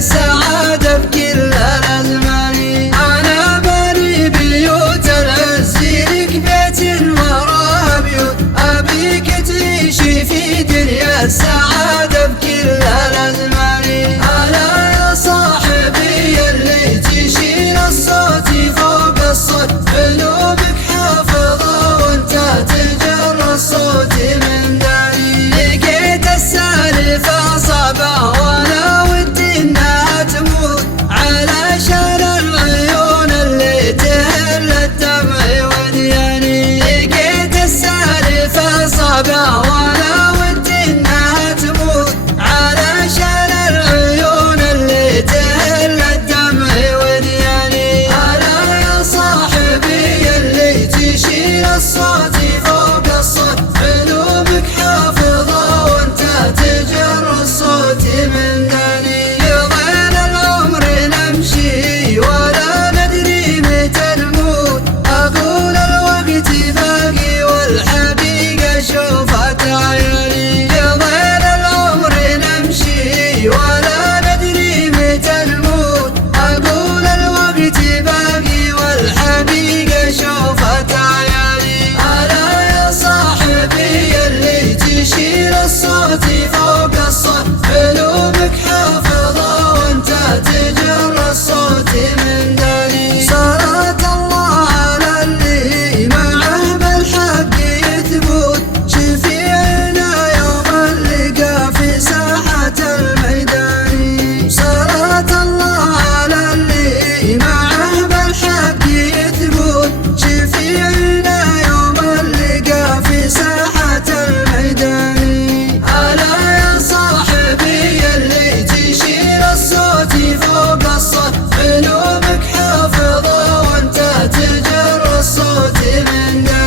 السعادة بكل الأزمان. أنا بني بيوت العز لك بيت وراها بيوت، أبيك تعيشي في دنيا السعادة بكل الأزمان. ألا يا صاحبي اللي تشيل الصوت فوق الصوت، قلوبك حافظة وانت تجر الصوت من داري. لقيت السالفة صعبة وانا ودي انها تموت، علشان العيون اللي تهل الدمع ودياني. لقيت السالفة صعبة وانا ودي انها تموت، علشان العيون اللي تهل الدمع ودياني. ألا يا صاحبي اللي تشيل الصوت فوق الصوت، قلوبك حافظة وانت تجر الصوت من داني. يضيل العمر نمشي ولا ندري متى نموت، أقول الوقت باقي والحقيقة شوفت عيالي. يضيل العمر نمشي ولا ندري متى نموت، أقول الوقت باقي والحقيقة شوفت عيالي. ألا يا صاحبي اللي تشيل الصوت فوق الصوت، قلوبك حافظة وانت تجر الصوت من داني. صلاة الله على اللي معه بالحق يثبت، شفيعنا يوم اللقى في ساحة الميدان. صلاة الله على اللي معه بالحق يثبت، شفيعنا يوم اللقى في ساحة الميدان. ألا يا صاحبي اللي تشيل الصوت فوق الصوت، قلوبك حافظة وانت تجر الصوت من داني. صلاة الله على اللي معه بالحق يثبت، شفيعنا يوم اللقى في ساحة الميدان. صلاة الله على اللي معه بالحق يثبت، شفيعنا يوم اللقى في ساحة الميدان. ألا يا صاحبي اللي تشيل الصوت فوق الصوت، قلوبك حافظة وانت تجر الصوت من داني.